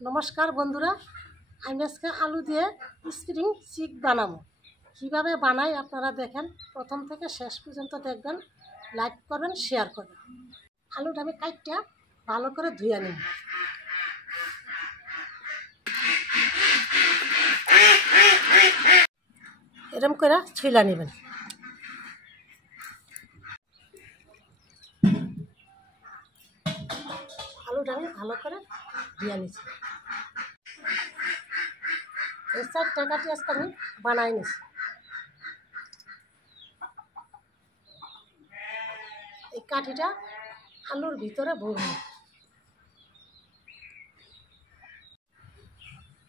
नमस्कार बंधुरा আমি আজকে আলু দিয়ে স্প্রিং চিক বানাবো। কিভাবে বানাই আপনারা দেখেন, প্রথম থেকে শেষ পর্যন্ত দেখবেন, লাইক করবেন, শেয়ার করবেন। আলুটা আমি কাটটা ভালো করে ধুয়ে নিব। এরকম করে ছুইলা নেবেন। আলুটা আমি ভালো করে ধুয়ে নিচ্ছি। এই 4টা কাঠি আজকে আমি বানাই নিছি। এই কাঠিটা আলুর ভিতরে ভরব।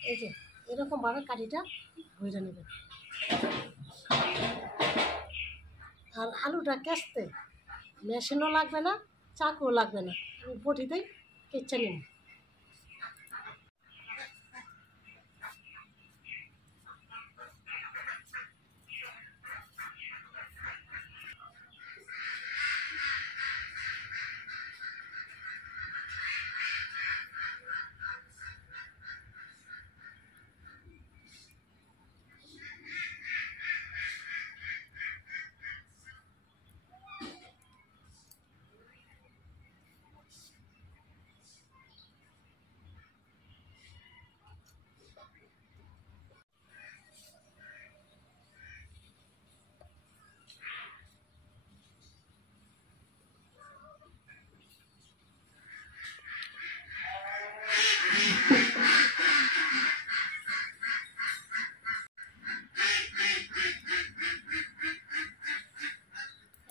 এই যে এরকমভাবে কাঠিটা ভরে নেবেন। আর আলুটা কেচতে মেশিনও লাগবে না, চাকুও লাগবে না, আমি বটিতেই কেচে নিব।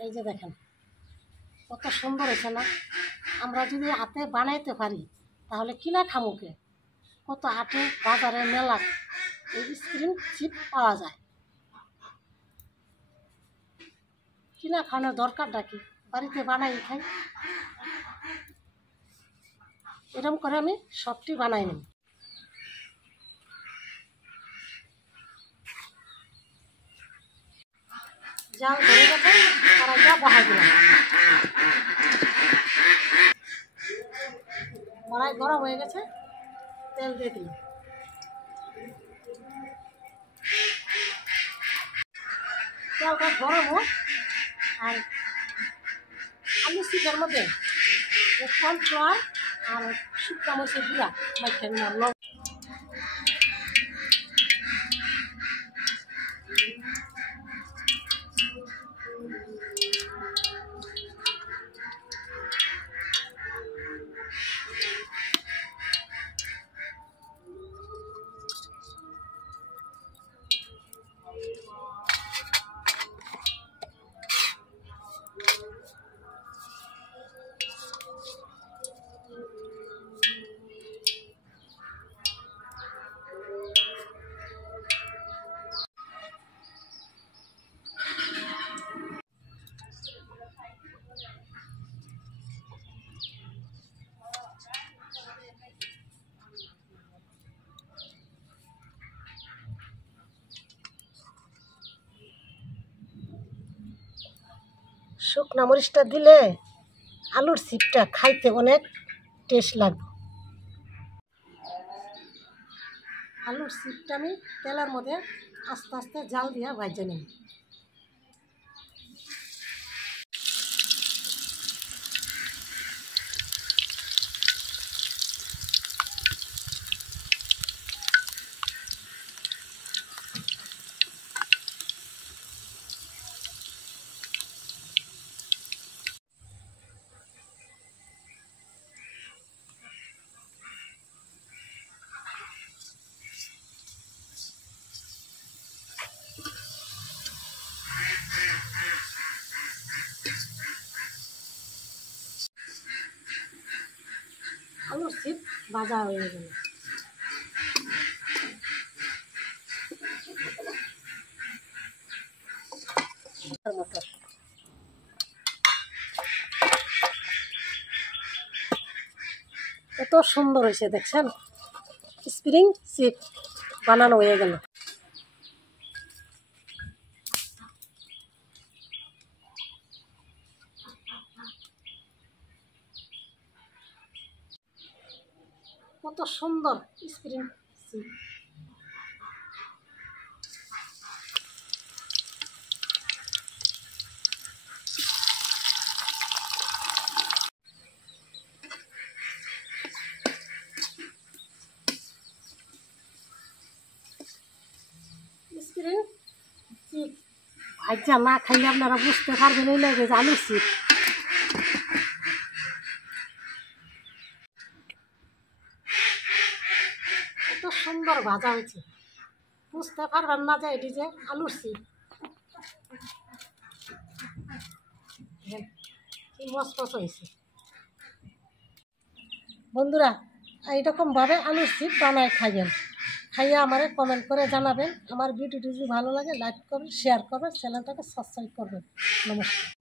এই যে দেখেন কত সুন্দর হয়েছে না। আমরা যদি হাতে বানাইতে পারি তাহলে কিনা খামুকে, কত হাটে বাজারে মেলা এই স্প্রিং চিপ পাওয়া যায়। কিনা খাওয়ানোর দরকারটা কি, বাড়িতে বানাই খাই। এরকম করে আমি সবটি বানাই নিই। জাল ধরে গেছে, কড়াইটা বহাই দিলাম। কড়াই গরম হয়ে গেছে, তেল দিয়ে দিলাম। তেলটা গরম হোক। আর আলু চিপের মধ্যে কর্নফ্লাওয়ার আর শুকনো মরিচের গুঁড়া মাইখা নিলাম। শুকনা মরিচটা দিলে আলুর চিপটা খাইতে অনেক টেস্ট লাগবে। আলুর চিপটা আমি তেলের মধ্যে আস্তে আস্তে জাল দিয়ে ভাজে নিই। আলুর চিপ ভাজা হয়ে গেল। কত সুন্দর হয়েছে দেখছেন, স্প্রিং চিপ বানানো হয়ে গেল। কত সুন্দর স্প্রিং চিক। স্প্রিং চিক ভাজা না খাইলে আপনারা বুঝতে পারবেন, এই লাগে যে আলুর চিক। কত সুন্দর ভাজা হয়েছে, বুঝতে পারবেন না যে এটি যে আলুর চিক। কি মচমচ হয়েছে। বন্ধুরা এইরকমভাবে আলুর চিপ বানায় খাইবেন, খাইয়ে আমারে কমেন্ট করে জানাবেন। আমার ভিডিওটি যদি ভালো লাগে লাইক করবেন, শেয়ার করবেন, চ্যানেলটাকে সাবস্ক্রাইব করবেন। নমস্কার।